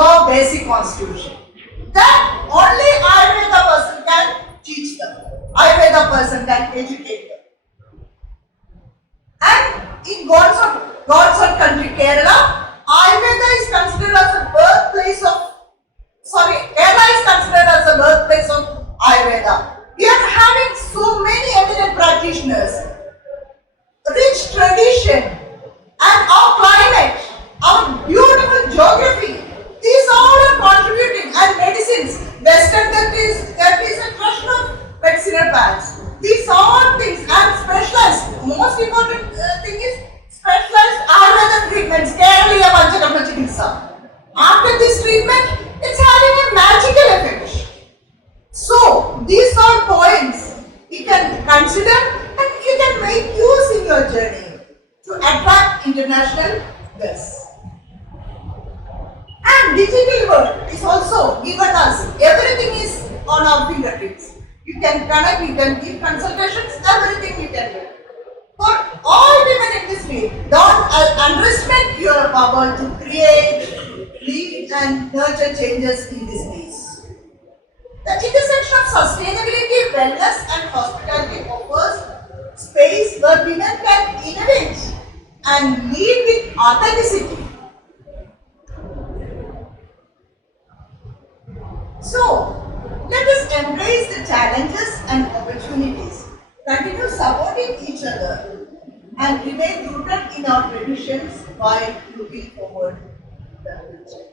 your basic constitution. That only Ayurveda person can teach them. Ayurveda person can educate them. And in God's own country, Kerala, Ayurveda is considered as a birthplace of, Kerala is considered as a birthplace of Ayurveda. We are having so many eminent practitioners, rich tradition, and our climate, our beautiful geography. These all are contributing, and medicines. Western there is a question of medicinal plants. These all things and specialized. Most important thing is specialized Ayurveda treatments. Kerala Panchakarma Chikitsa. After this treatment, it's having a magical effect. So these are points you can consider and you can make use in your journey to attract international guests. And digital world is also given us. Everything is on our fingertips. You can connect, you can give consultations, everything you can do. For all women in this field, don't underestimate your power to create, lead and nurture changes in this space. The intersection of sustainability, wellness and hospitality offers space where women can innovate and lead with authenticity. So, let us embrace the challenges and opportunities, continue supporting each other, and remain rooted in our traditions while looking forward to the future.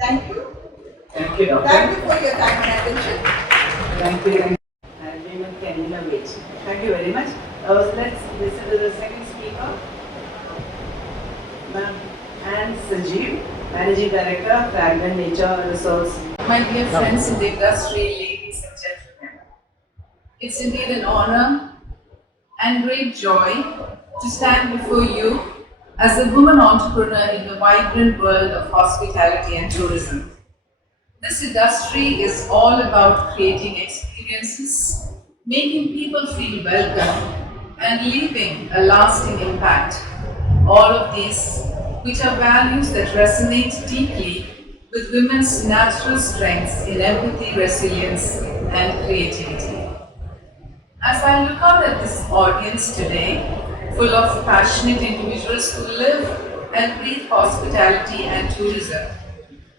Thank you. Thank you, Doctor. Thank you for your time and attention. Thank you. And women can innovate. Thank you very much. Let's listen to the second speaker, Ma'am Anne Sanjeev, Managing Director, Fragrant Nature Resource. My dear friends in the industry, ladies and gentlemen, it's indeed an honor and great joy to stand before you as a woman entrepreneur in the vibrant world of hospitality and tourism. This industry is all about creating experiences, making people feel welcome, and leaving a lasting impact. All of these, which are values that resonate deeply with women's natural strengths in empathy, resilience, and creativity. As I look out at this audience today, full of passionate individuals who live and breathe hospitality and tourism,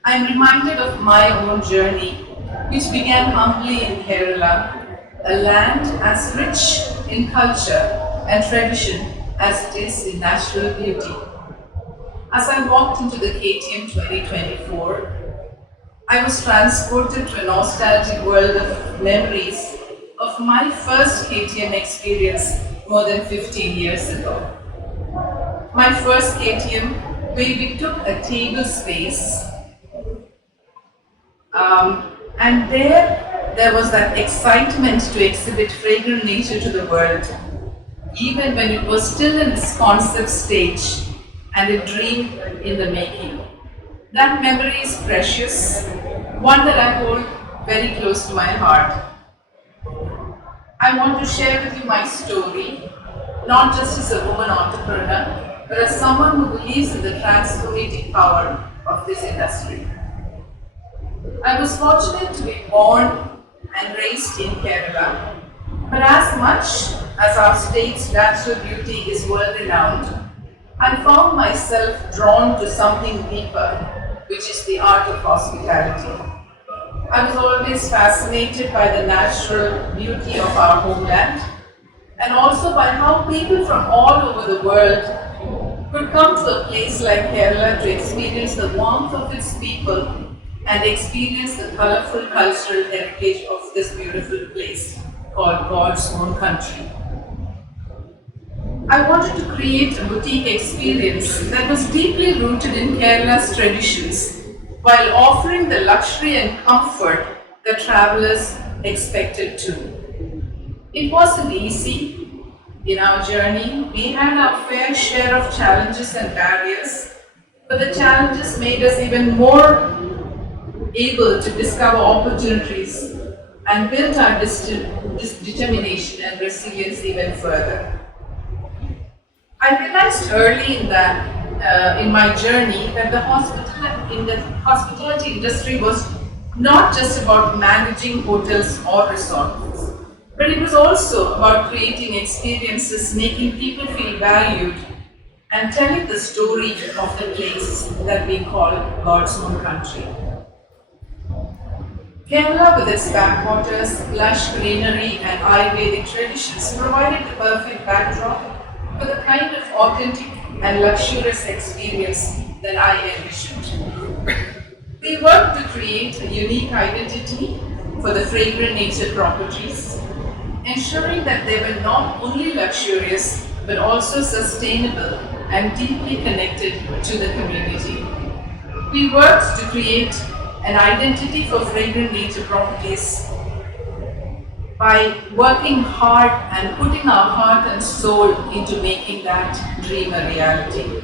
I am reminded of my own journey, which began humbly in Kerala, a land as rich in culture and tradition as it is in natural beauty. As I walked into the KTM 2024, I was transported to a nostalgic world of memories of my first KTM experience more than 15 years ago. My first KTM, where we took a table space, and there was that excitement to exhibit fragrant nature to the world, even when it was still in its concept stage and a dream in the making. That memory is precious, one that I hold very close to my heart. I want to share with you my story, not just as a woman entrepreneur, but as someone who believes in the transformative power of this industry. I was fortunate to be born and raised in Kerala, but as much as our state's natural beauty is world-renowned, I found myself drawn to something deeper, which is the art of hospitality. I was always fascinated by the natural beauty of our homeland, and also by how people from all over the world could come to a place like Kerala to experience the warmth of its people and experience the colorful cultural heritage of this beautiful place called God's own country. I wanted to create a boutique experience that was deeply rooted in Kerala's traditions while offering the luxury and comfort that travelers expected too. It wasn't easy. In our journey, we had our fair share of challenges and barriers, but the challenges made us even more able to discover opportunities and build our determination and resilience even further. I realized early in that in my journey that the hospitality industry was not just about managing hotels or resorts, but it was also about creating experiences, making people feel valued, and telling the story of the place that we call God's own country. Kerala, with its backwaters, lush greenery, and Ayurvedic traditions, provided the perfect backdrop for the kind of authentic and luxurious experience that I envisioned. We worked to create a unique identity for the fragrant nature properties, ensuring that they were not only luxurious but also sustainable and deeply connected to the community. We worked to create an identity for fragrant nature properties by working hard and putting our heart and soul into making that dream a reality.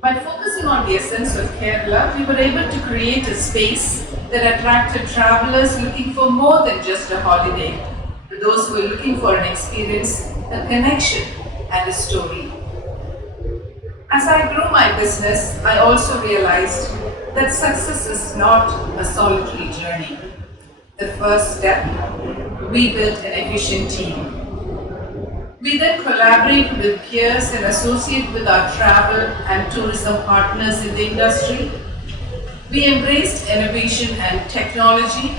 By focusing on the essence of Kerala, we were able to create a space that attracted travelers looking for more than just a holiday, but those who were looking for an experience, a connection, and a story. As I grew my business, I also realized that success is not a solitary journey. The first step, we built an efficient team. We then collaborate with peers and associate with our travel and tourism partners in the industry. We embraced innovation and technology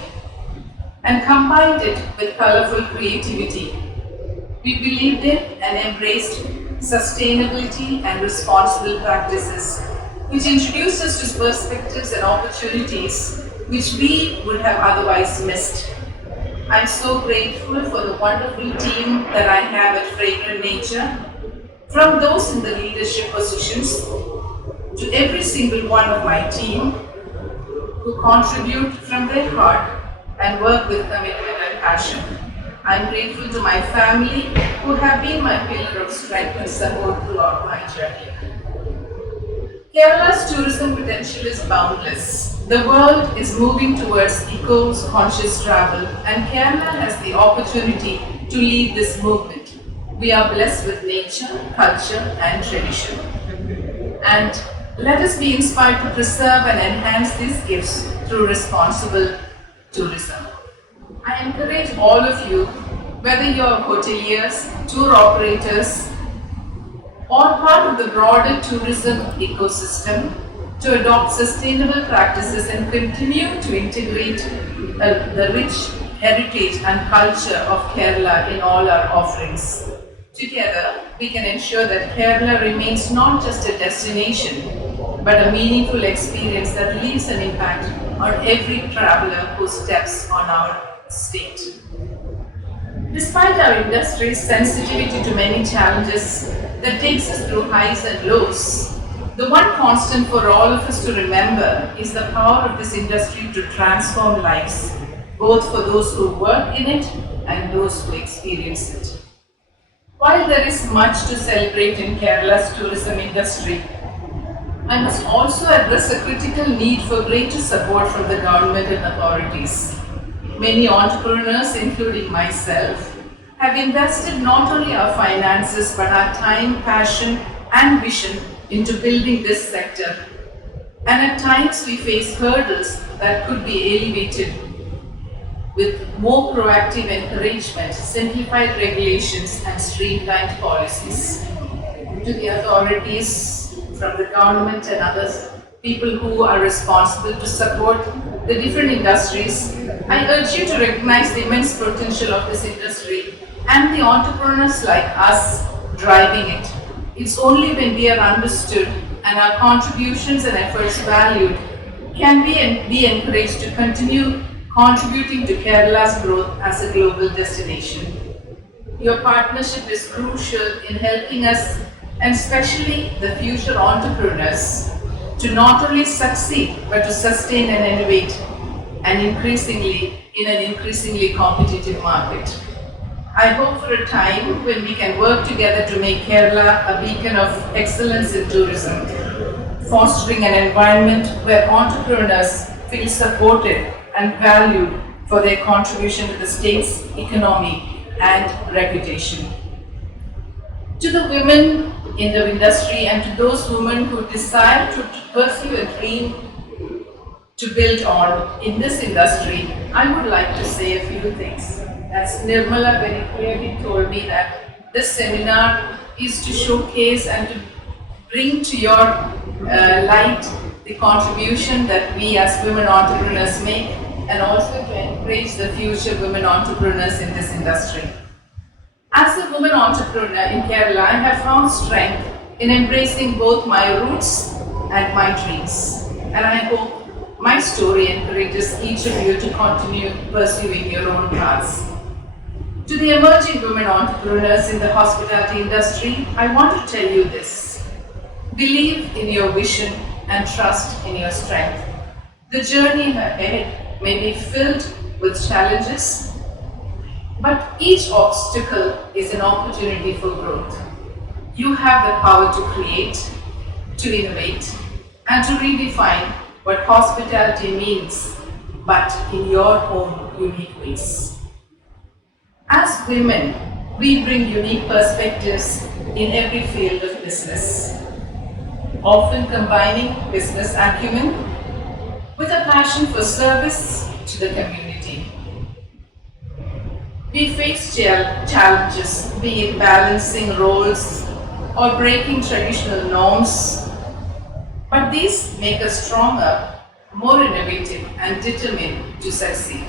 and combined it with colorful creativity. We believed in and embraced sustainability and responsible practices, which introduced us to perspectives and opportunities which we would have otherwise missed. I'm so grateful for the wonderful team that I have at Fragrant Nature, from those in the leadership positions to every single one of my team who contribute from their heart and work with commitment and passion. I'm grateful to my family who have been my pillar of strength and support throughout my journey. Kerala's tourism potential is boundless. The world is moving towards eco-conscious travel, and Kerala has the opportunity to lead this movement. We are blessed with nature, culture, and tradition. And let us be inspired to preserve and enhance these gifts through responsible tourism. I encourage all of you, whether you are hoteliers, tour operators, or part of the broader tourism ecosystem, to adopt sustainable practices and continue to integrate the rich heritage and culture of Kerala in all our offerings. Together, we can ensure that Kerala remains not just a destination, but a meaningful experience that leaves an impact on every traveler who steps on our state. Despite our industry's sensitivity to many challenges that takes us through highs and lows, the one constant for all of us to remember is the power of this industry to transform lives, both for those who work in it and those who experience it. While there is much to celebrate in Kerala's tourism industry, I must also address a critical need for greater support from the government and authorities. Many entrepreneurs, including myself, have invested not only our finances but our time, passion, and vision into building this sector. And at times we face hurdles that could be alleviated with more proactive encouragement, simplified regulations, and streamlined policies. To the authorities, from the government and others, people who are responsible to support the different industries, I urge you to recognize the immense potential of this industry and the entrepreneurs like us driving it. It's only when we are understood and our contributions and efforts valued can we be encouraged to continue contributing to Kerala's growth as a global destination. Your partnership is crucial in helping us, and especially the future entrepreneurs, to not only succeed but to sustain and innovate, and increasingly in an increasingly competitive market. I hope for a time when we can work together to make Kerala a beacon of excellence in tourism, fostering an environment where entrepreneurs feel supported and valued for their contribution to the state's economy and reputation. To the women in the industry and to those women who desire to pursue a dream to build on in this industry, I would like to say a few things. As Nirmala very clearly told me that this seminar is to showcase and to bring to your light the contribution that we as women entrepreneurs make and also to encourage the future women entrepreneurs in this industry. As a woman entrepreneur in Kerala, I have found strength in embracing both my roots and my dreams. And I hope my story encourages each of you to continue pursuing your own paths. To the emerging women entrepreneurs in the hospitality industry, I want to tell you this. Believe in your vision and trust in your strength. The journey ahead may be filled with challenges, but each obstacle is an opportunity for growth. You have the power to create, to innovate, and to redefine what hospitality means, but in your own unique ways. As women, we bring unique perspectives in every field of business, often combining business acumen with a passion for service to the community. We face challenges, be it balancing roles or breaking traditional norms, but these make us stronger, more innovative, and determined to succeed.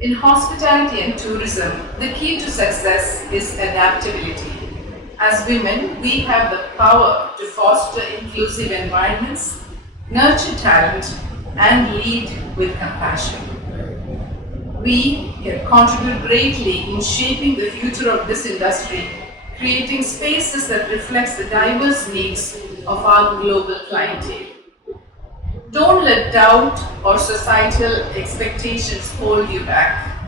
In hospitality and tourism, the key to success is adaptability. As women, we have the power to foster inclusive environments, nurture talent, and lead with compassion. We can contribute greatly in shaping the future of this industry, creating spaces that reflect the diverse needs of our global clientele. Don't let doubt or societal expectations hold you back.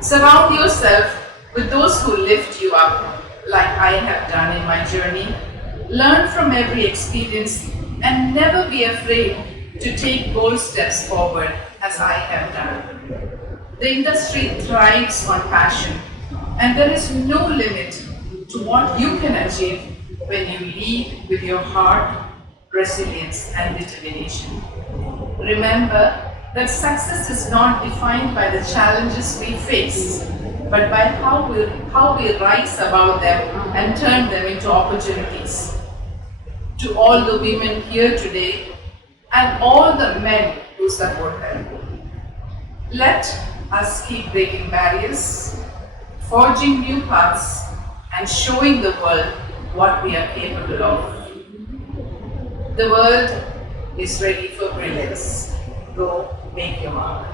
Surround yourself with those who lift you up, like I have done in my journey. Learn from every experience and never be afraid to take bold steps forward as I have done. The industry thrives on passion, and there is no limit to what you can achieve when you lead with your heart, resilience, and determination. Remember that success is not defined by the challenges we face, but by how we rise above them and turn them into opportunities. To all the women here today and all the men who support them, let us keep breaking barriers, forging new paths, and showing the world what we are capable of. The world is ready for brilliance. Go make your mark.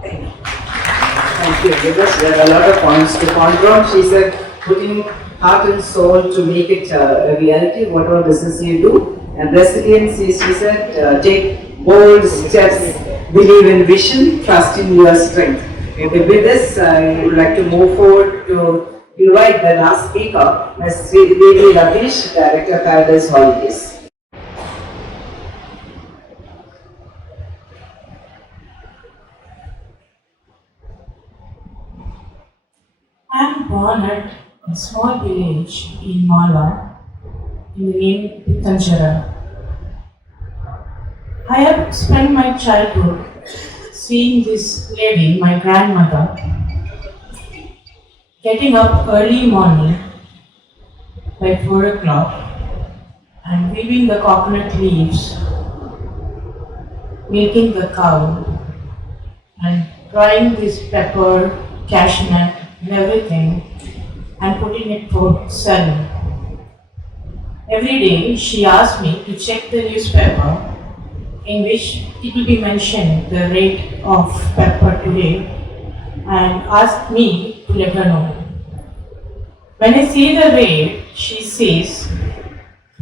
Thank you. Thank you. Because there are a lot of points to ponder on. She said, putting heart and soul to make it a reality, whatever business you do. And resilience is, she said, take bold steps, believe in vision, trust in your strength. Okay, with this, I would like to move forward to invite the last speaker, Ms. Lady Ravish, Director of Paradise Holidays. I am born at a small village in Mala in the name Pittanchara. I have spent my childhood seeing this lady, my grandmother, getting up early morning by 4 o'clock and weaving the coconut leaves, milking the cow, and drying this pepper, cashew nut, and everything, and putting it for selling. Every day she asked me to check the newspaper in which it will be mentioned the rate of pepper today and asked me to let her know. When I say the rate, she says,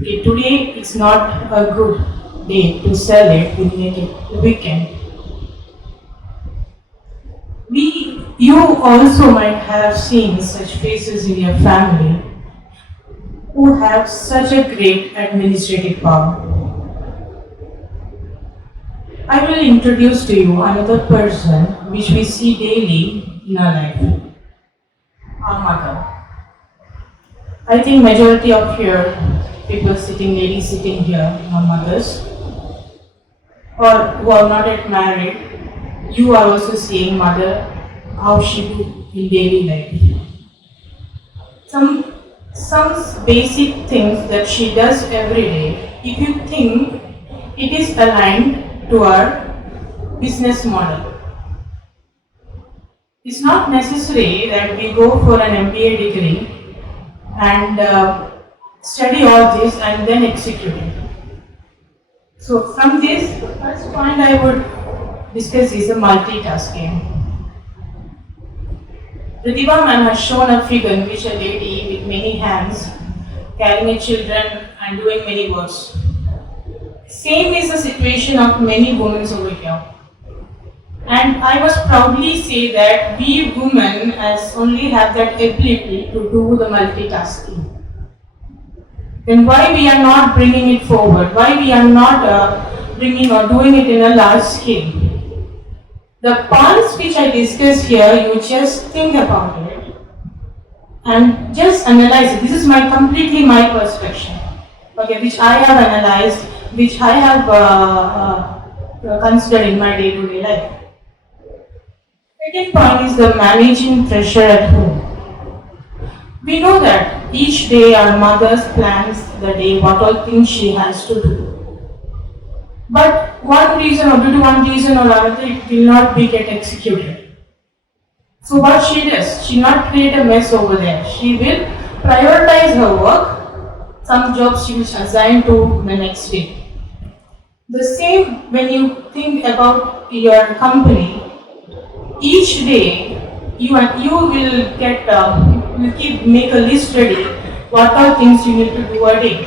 okay, today it's not a good day to sell it, we make it the weekend. You also might have seen such faces in your family who have such a great administrative power. I will introduce to you another person which we see daily in our life, our mother. I think majority of here, people sitting, ladies sitting here are mothers or who are not yet married. You are also seeing mother, how she do in daily life. Some basic things that she does every day, if you think it is aligned to our business model. It's not necessary that we go for an MBA degree and study all this and then execute it. So from this, first point I would discuss is the multitasking. Pratibha ma'am has shown a figure in which a lady with many hands carrying a children and doing many works. Same is the situation of many women over here. And I must proudly say that we women as only have that ability to do the multitasking. Then why we are not bringing it forward? Why we are not bringing or doing it in a large scale? The points which I discuss here, you just think about it and just analyze it. This is completely my perspective, okay, which I have analyzed, which I have considered in my day-to-day life. Second point is the managing pressure at home. We know that each day our mothers plans the day, what all things she has to do. But one reason or due to one reason or another, it will not be get executed. So what she does, she not create a mess over there. She will prioritize her work. Some jobs she will assign to the next day. The same when you think about your company, each day you will get make a list ready what all things you need to do a day.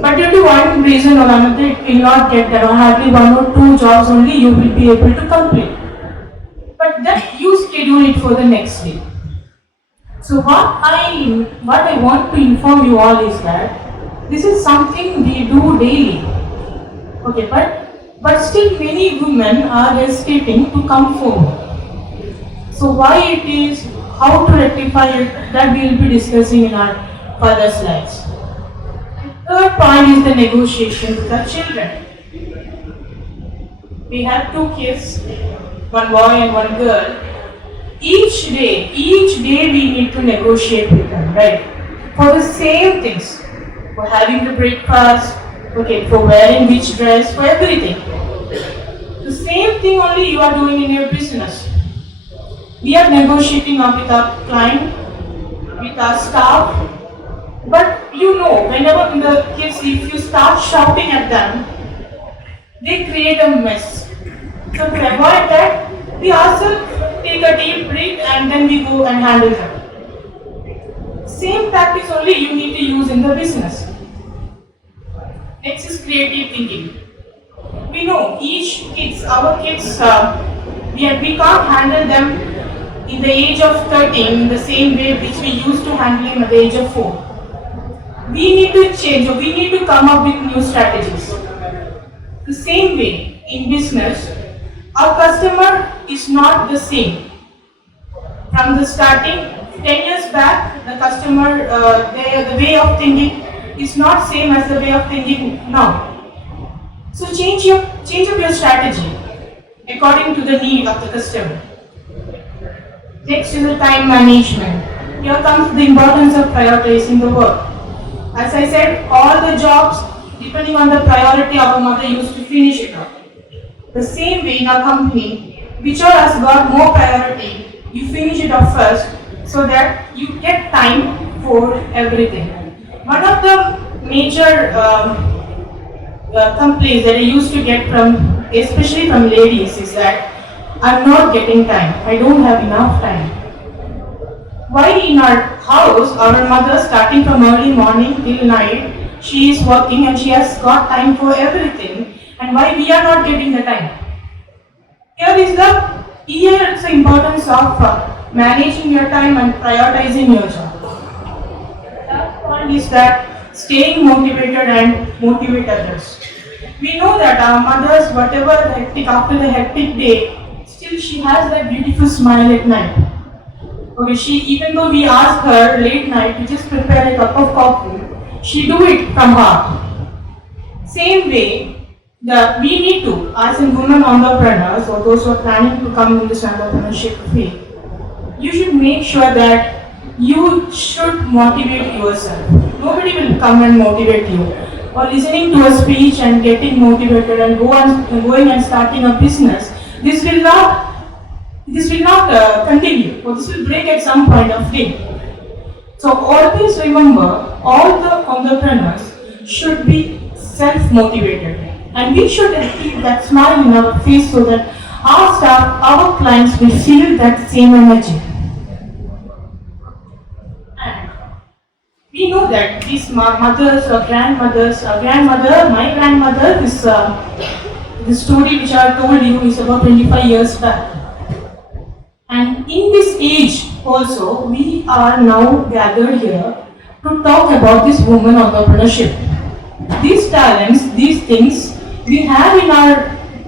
But due to one reason or another, it will not get done, or hardly one or two jobs only you will be able to complete. But then you schedule it for the next day. So what I want to inform you all is that this is something we do daily. Okay, but still many women are hesitating to come forward. So why it is, how to rectify it, that we will be discussing in our further slides. Third point is the negotiation with our children. We have 2 kids, one boy and one girl. Each day we need to negotiate with them, right? For the same things, for having the breakfast, okay, for wearing which dress, for everything. The same thing only you are doing in your business. We are negotiating with our client, with our staff. But you know, whenever the kids, if you start shouting at them, they create a mess. So to avoid that, we ourselves take a deep breath and then we go and handle them. Same tactics only you need to use in the business. Next is creative thinking. We know our kids, we can't handle them in the age of 13 in the same way which we used to handle him at the age of 4. We need to change, or we need to come up with new strategies. The same way in business, our customer is not the same. From the starting, 10 years back, the customer, the way of thinking is not same as the way of thinking now. So change up your strategy according to the need of the customer. Next is the time management. Here comes the importance of prioritizing the work. As I said, all the jobs, depending on the priority, our mother used to finish it up. The same way in our company, whichever has got more priority, you finish it off first so that you get time for everything. One of the major complaints that I used to get from, especially from ladies, is that I'm not getting time. I don't have enough time. Why in our house, our mother starting from early morning till night, she is working and she has got time for everything, and why we are not getting the time? Here is the importance of managing your time and prioritizing your job. The third point is that staying motivated and motivate others. We know that our mothers, whatever after the hectic day, still she has that beautiful smile at night. Okay, she, even though we ask her late night to just prepare a cup of coffee, she do it from heart. Same way, we need to, as in women entrepreneurs or those who are planning to come in this entrepreneurship field, you should make sure that you should motivate yourself. Nobody will come and motivate you. Or listening to a speech and getting motivated and going and starting a business, this will not continue, or this will break at some point of day. So always remember, all the entrepreneurs should be self-motivated, and we should keep that smile in our face so that our staff, our clients will feel that same energy. And we know that these mothers or grandmothers, my grandmother, this story which I have told you is about 25 years back. And in this age also, we are now gathered here to talk about this woman entrepreneurship. These talents, these things, we have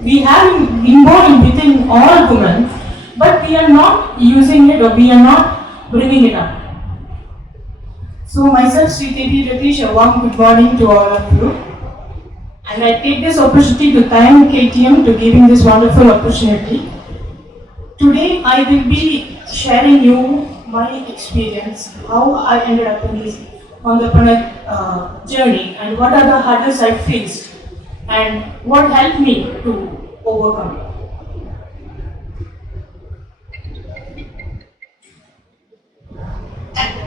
inborn within all women, but we are not using it or we are not bringing it up. So myself, Sri Devi Ratish, a warm good morning to all of you. And I take this opportunity to thank KTM to giving this wonderful opportunity. Today I will be sharing you my experience, how I ended up in this entrepreneur journey and what are the hurdles I faced and what helped me to overcome it.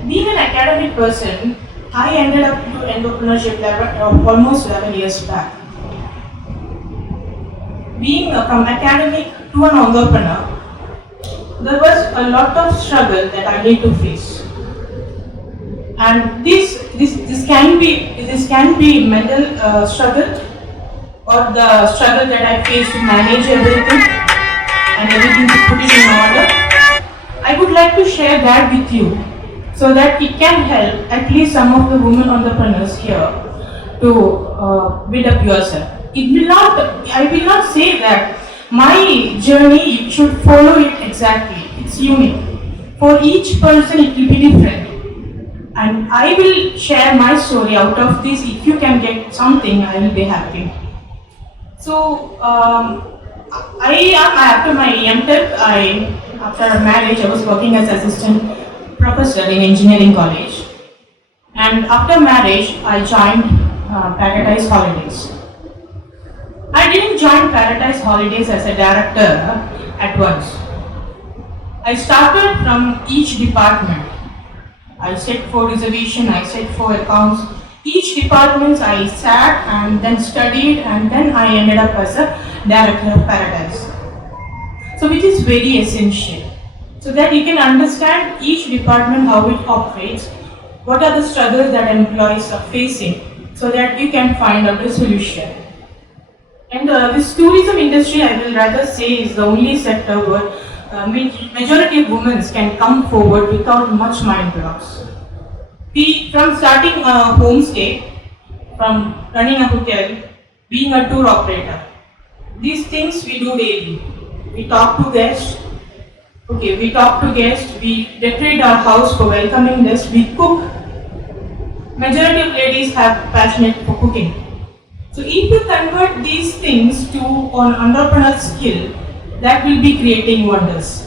Being an academic person, I ended up to entrepreneurship level almost 11 years back. Being from academic to an entrepreneur, there was a lot of struggle that I need to face, and this can be mental struggle or the struggle that I face to manage everything and everything to put it in order. I would like to share that with you so that it can help at least some of the women entrepreneurs here to build up yourself. I will not say that my journey, you should follow it exactly. It's unique. For each person, it will be different. And I will share my story out of this. If you can get something, I will be happy. So, after my MTech, after marriage, I was working as assistant professor in engineering college. And after marriage, I joined Paradise Holidays. I didn't join Paradise Holidays as a director at once. I started from each department. I set for reservation, I set for accounts. Each department I sat and then studied, and then I ended up as a director of Paradise. So which is very essential, so that you can understand each department, how it operates, what are the struggles that employees are facing, so that you can find out a solution. And this tourism industry, I will rather say, is the only sector where majority of women can come forward without much mind blocks. From starting a homestay, from running a hotel, being a tour operator, these things we do daily. We talk to guests. We decorate our house for welcoming guests. We cook. Majority of ladies have passionate for cooking. So if you convert these things to an entrepreneurial skill, that will be creating wonders.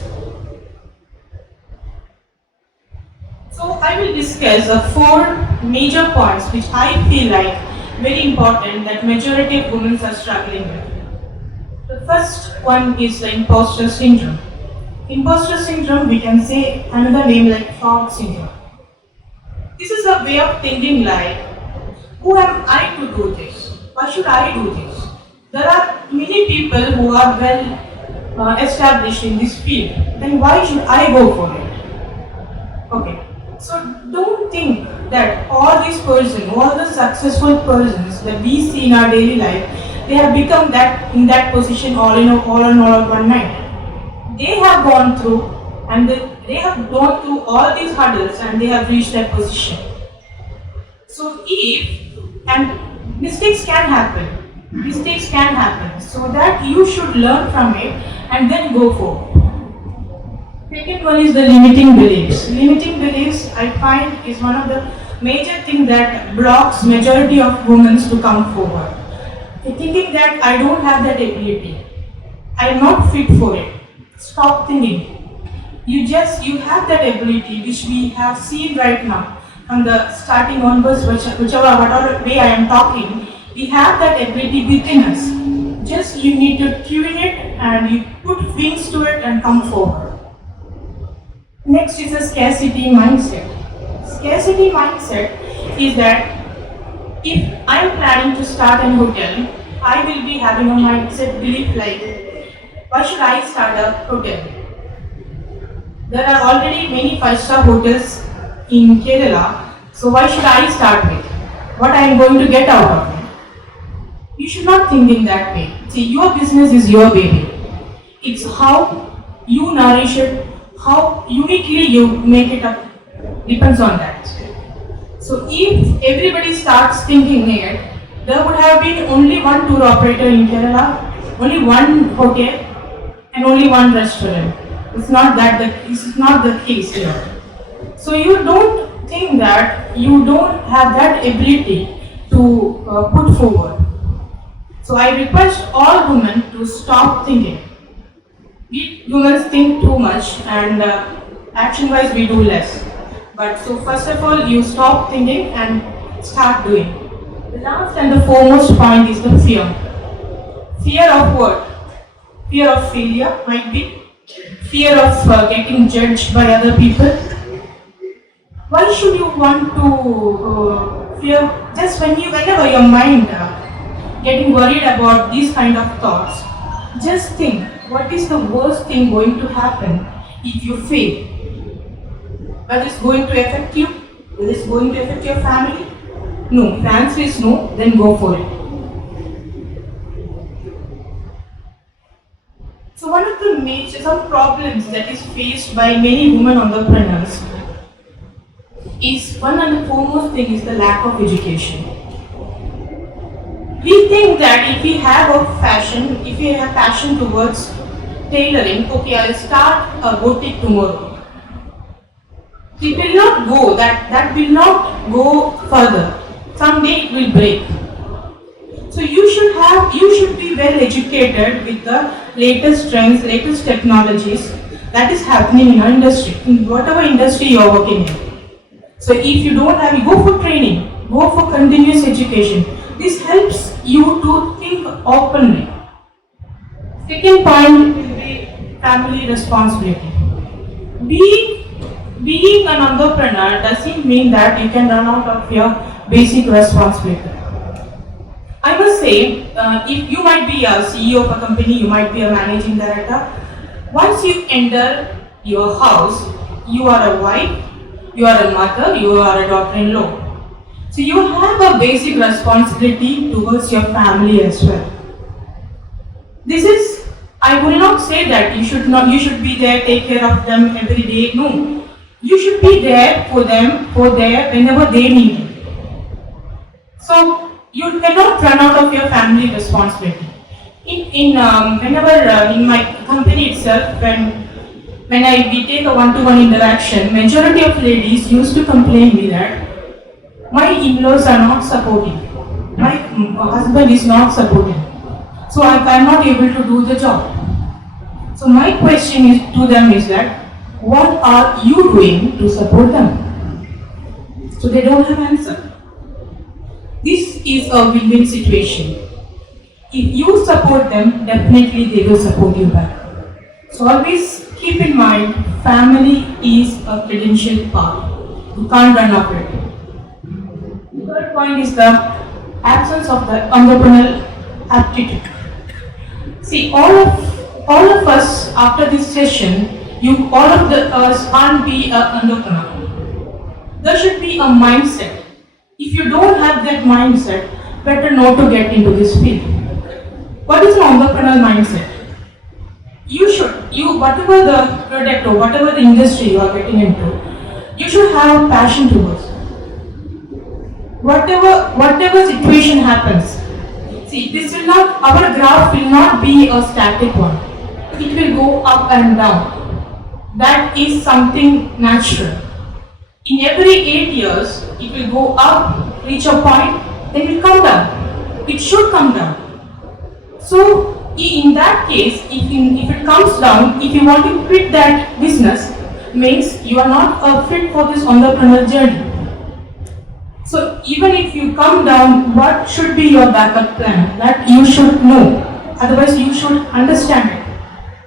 So I will discuss 4 major points which I feel like very important that majority of women are struggling with. The first one is the imposter syndrome. Imposter syndrome, we can say another name like fog syndrome. This is a way of thinking like, who am I to do this? Why should I do this? There are many people who are well established in this field. Then why should I go for it? So don't think that all these persons, all the successful persons that we see in our daily life, they have become in that position all in all one night. They have gone through and they have gone through all these hurdles and they have reached that position. So mistakes can happen, so that you should learn from it and then go forward. Second one is the limiting beliefs. Limiting beliefs, I find, is one of the major things that blocks majority of women to come forward. Thinking that I don't have that ability, I'm not fit for it. Stop thinking. You have that ability which we have seen right now from the starting onwards, whatever way I am talking, we have that ability within us. Just you need to tune it and you put wings to it and come forward. Next is a scarcity mindset. Scarcity mindset is that if I am planning to start a hotel, I will be having a mindset belief like, why should I start a hotel? There are already many 5-star hotels in Kerala, so why should I start with? What I am going to get out of it? You should not think in that way. See, your business is your baby. It's how you nourish it, how uniquely you make it up, depends on that. So if everybody starts thinking it, there would have been only one tour operator in Kerala, only one hotel, and only one restaurant. It's not the case here. So you don't think that you don't have that ability to put forward. So I request all women to stop thinking. We women think too much and action-wise we do less. But so first of all, you stop thinking and start doing. The last and the foremost point is the fear. Fear of what? Fear of failure might be. Fear of getting judged by other people. Why should you want to fear? Just whenever your mind getting worried about these kind of thoughts, just think, what is the worst thing going to happen if you fail? Whether it's going to affect you, whether it's going to affect your family? No. If the answer is no, then go for it. So one of the some problems that is faced by many women entrepreneurs is one and the foremost thing is the lack of education. We think that if we have a fashion, if we have passion towards tailoring, okay, I'll start a boutique tomorrow. It will not go, that will not go further. Someday it will break. So you should be well educated with the latest trends, latest technologies that is happening in our industry, in whatever industry you are working in. So if you don't have, you go for training, go for continuous education. This helps you to think openly. Second point will be family responsibility. Being an entrepreneur doesn't mean that you can run out of your basic responsibility. I must say, if you might be a CEO of a company, you might be a managing director. Once you enter your house, you are a wife, you are a mother, you are a daughter-in-law. So you have a basic responsibility towards your family as well. I will not say that you should be there, take care of them every day. No. You should be there for them, whenever they need you. So you cannot run out of your family responsibility. Whenever in my company itself, when we take a one-to-one interaction, majority of ladies used to complain me that my in-laws are not supporting, my husband is not supporting, so I am not able to do the job. So my question to them is that, what are you doing to support them? So they don't have answer. This is a win-win situation. If you support them, definitely they will support you back. So always keep in mind, family is a credential part. You can't run off it. The third point is the absence of the entrepreneurial aptitude. See, all of us after this session, all of us can't be an entrepreneur. There should be a mindset. If you don't have that mindset, better not to get into this field. What is an entrepreneurial mindset? Whatever the product or whatever the industry you are getting into, you should have passion towards it. Whatever situation happens, see, our graph will not be a static one. It will go up and down. that is something natural. In every 8 years, it will go up, reach a point, then it will come down. It should come down. So, in that case, if it comes down, if you want to quit that business, means you are not fit for this entrepreneurial journey. So, even if you come down, what should be your backup plan? That you should know. Otherwise, you should understand it.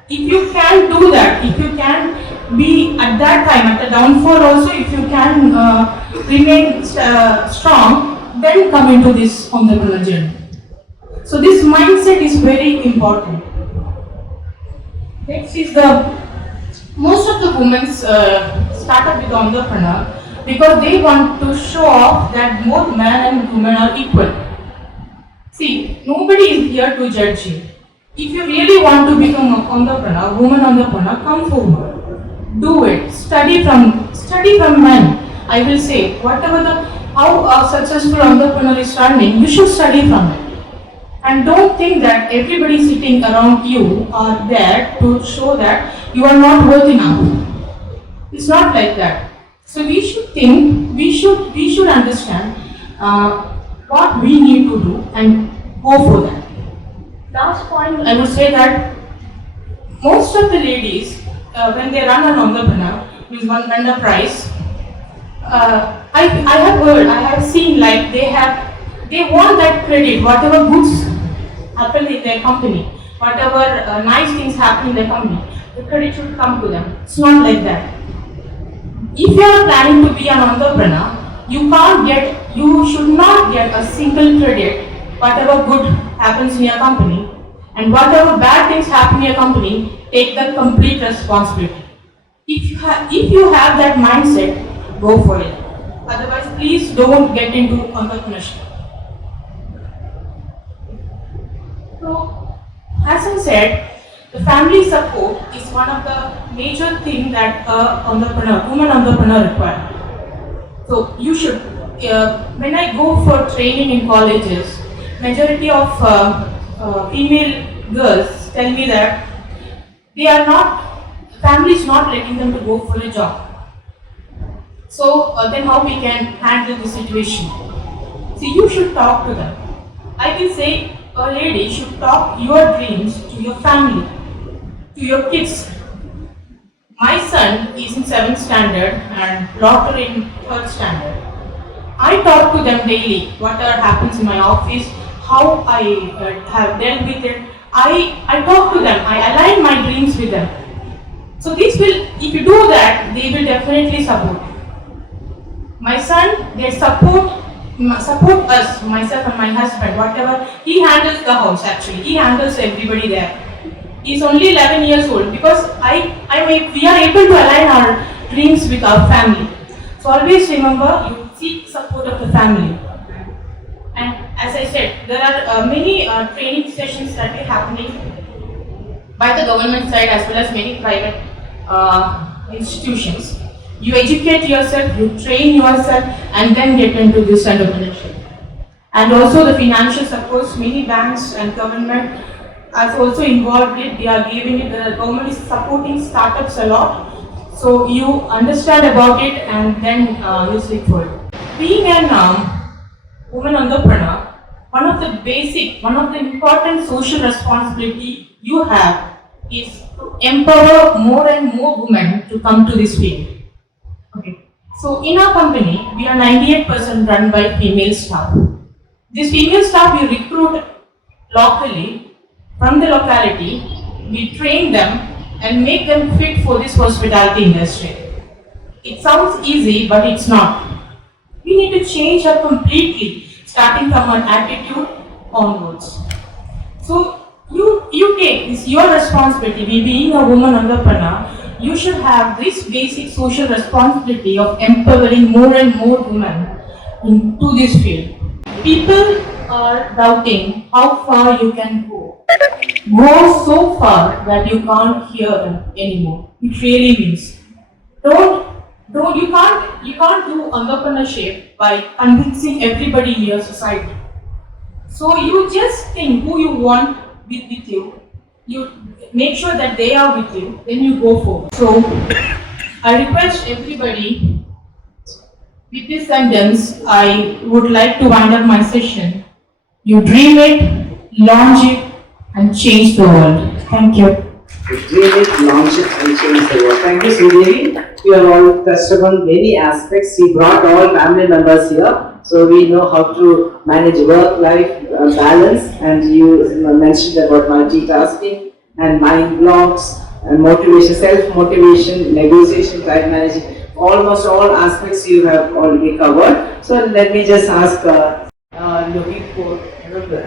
If you can do that, if you can be at that time, at the downfall also, if you can remain strong, then come into this entrepreneurial journey. So this mindset is very important. Next is most of the women start up with entrepreneur because they want to show off that both man and women are equal. See, nobody is here to judge you. If you really want to become an entrepreneur, woman entrepreneur, come forward. Do it. Study from men. I will say, how a successful entrepreneur is running, you should study from it. And don't think that everybody sitting around you are there to show that you are not worth enough. It's not like that. So we should think, we should understand what we need to do and go for that. Last point, I would say that most of the ladies, when they run an entrepreneur, with one enterprise, I have heard, I have seen like they want that credit, whatever goods happen in their company, whatever nice things happen in their company, the credit should come to them. It's not like that. If you are planning to be an entrepreneur, you should not get a single credit, whatever good happens in your company, and whatever bad things happen in your company, take the complete responsibility. If you have that mindset, go for it. Otherwise, please don't get into entrepreneurship. So, as I said, the family support is one of the major things that woman entrepreneur requires. So you should, when I go for training in colleges, majority of female girls tell me that family is not letting them to go for a job. So then how we can handle the situation? See, you should talk to them. I will say a lady should talk your dreams to your family, to your kids. My son is in 7th standard and daughter in 3rd standard. I talk to them daily, whatever happens in my office, how I have dealt with it. I talk to them, I align my dreams with them. So this will, if you do that, they will definitely support. My son, they support us, myself and my husband, whatever. He handles the house actually, he handles everybody there. He's only 11 years old because we are able to align our dreams with our family. So always remember, you seek support of the family. And as I said, there are many training sessions that are happening by the government side as well as many private institutions. You educate yourself, you train yourself, and then get into this entrepreneurship. And also the financial supports, many banks and government are also involved in it. They are giving it, the government is supporting startups a lot. So you understand about it and then you seek for it. Being a woman entrepreneur, one of the important social responsibility you have is to empower more and more women to come to this field. Okay. So in our company, we are 98% run by female staff. This female staff we recruit locally from the locality, we train them and make them fit for this hospitality industry. It sounds easy, but it's not. We need to change her completely, starting from her attitude onwards. So you take this, your responsibility, being a woman entrepreneur, you should have this basic social responsibility of empowering more and more women into this field. People are doubting how far you can go. Go so far that you can't hear them anymore. It really means. You can't do entrepreneurship by convincing everybody in your society. So you just think who you want with you. you make sure that they are with you, then you go forward. So I request everybody, with this sentence, I would like to wind up my session. You dream it, launch it, and change the world. Thank you. Dream it, launch it, and change the world. Thank you, Sridevi. You have all touched upon many aspects. You brought all family members here, so we know how to manage work-life balance. And you mentioned about multitasking and mind blocks and motivation, self-motivation, negotiation, time managing. Almost all aspects you have already covered. So let me just ask, looking for,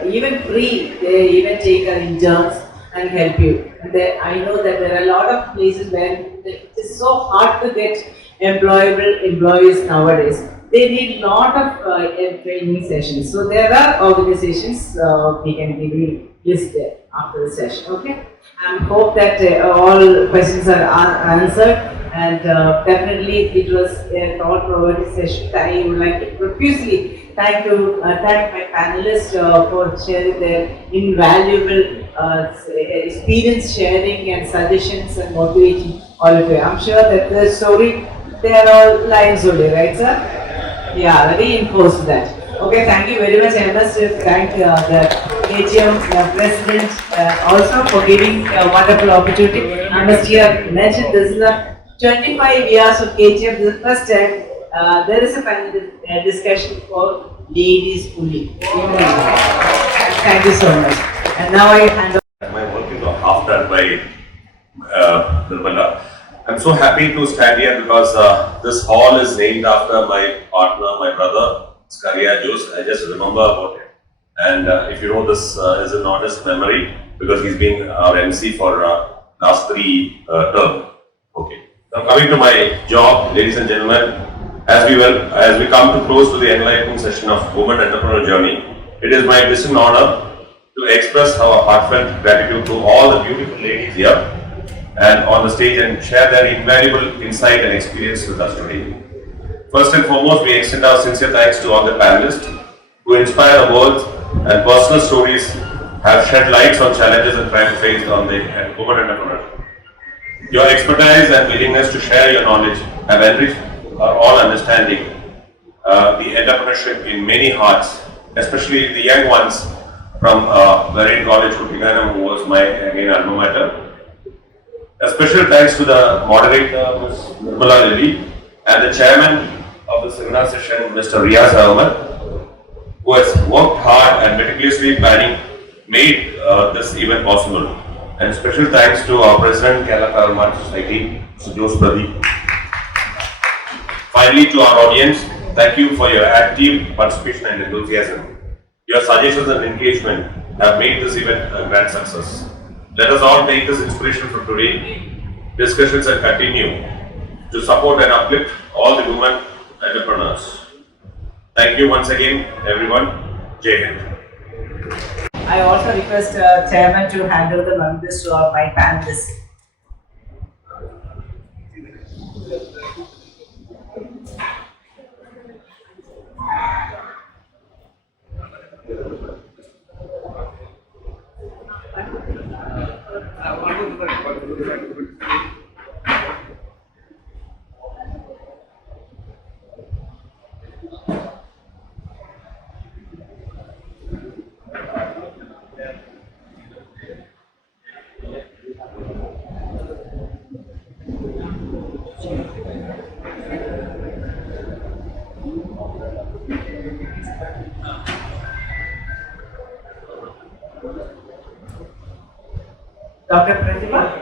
even free, they even take interns and help you. I know that there are a lot of places where it is so hard to get employable employees nowadays. They need a lot of training sessions. So there are organizations, we can give you list there after the session, okay? I hope that all questions are answered. And definitely it was a thought-provoking session. I would like to profusely thank my panelists for sharing their invaluable experience sharing and suggestions and motivating all of you. I'm sure that the story, they are all lines only, right, sir? Yeah, reinforce that. Okay, thank you very much. I must thank the KGM president also for giving a wonderful opportunity. I must here mention this is the 25 years of KGM. This is the first time there is a panel discussion for ladies only. Thank you so much. And now I hand over. My work is half done by Nirmala. I'm so happy to stand here because this hall is named after my partner, my brother, Skaria Jose. I just remember about it. And if you know, this is an honest memory because he's been our MC for last 3 terms. Okay. Now coming to my job, ladies and gentlemen, as we come to close to the enlightening session of Women Entrepreneur Journey, it is my distinct honor to express our heartfelt gratitude to all the beautiful ladies here and on the stage and share their invaluable insight and experience with us today. First and foremost, we extend our sincere thanks to all the panelists who inspire the world and personal stories have shed lights on challenges and triumphs faced on the women entrepreneur. Your expertise and willingness to share your knowledge have enriched our all understanding the entrepreneurship in many hearts, especially the young ones from Marine College, Kuppinganam, who was my again alma mater. A special thanks to the moderator, Ms. Nirmala Lilly, and the chairman of the seminar session, Mr. Riaz Ahmed, who has worked hard and meticulously planning, made this event possible. And special thanks to our president, Kerala Travel Mart Society, Mr. Jose Pradeep. Finally, to our audience, thank you for your active participation and enthusiasm. Your suggestions and engagement have made this event a grand success. Let us all take this inspiration from today, discussions and continue to support and uplift all the women entrepreneurs. Thank you once again, everyone. Jai Hind. I also request chairman to hand over the members to my panelists. Dr. Pratibha?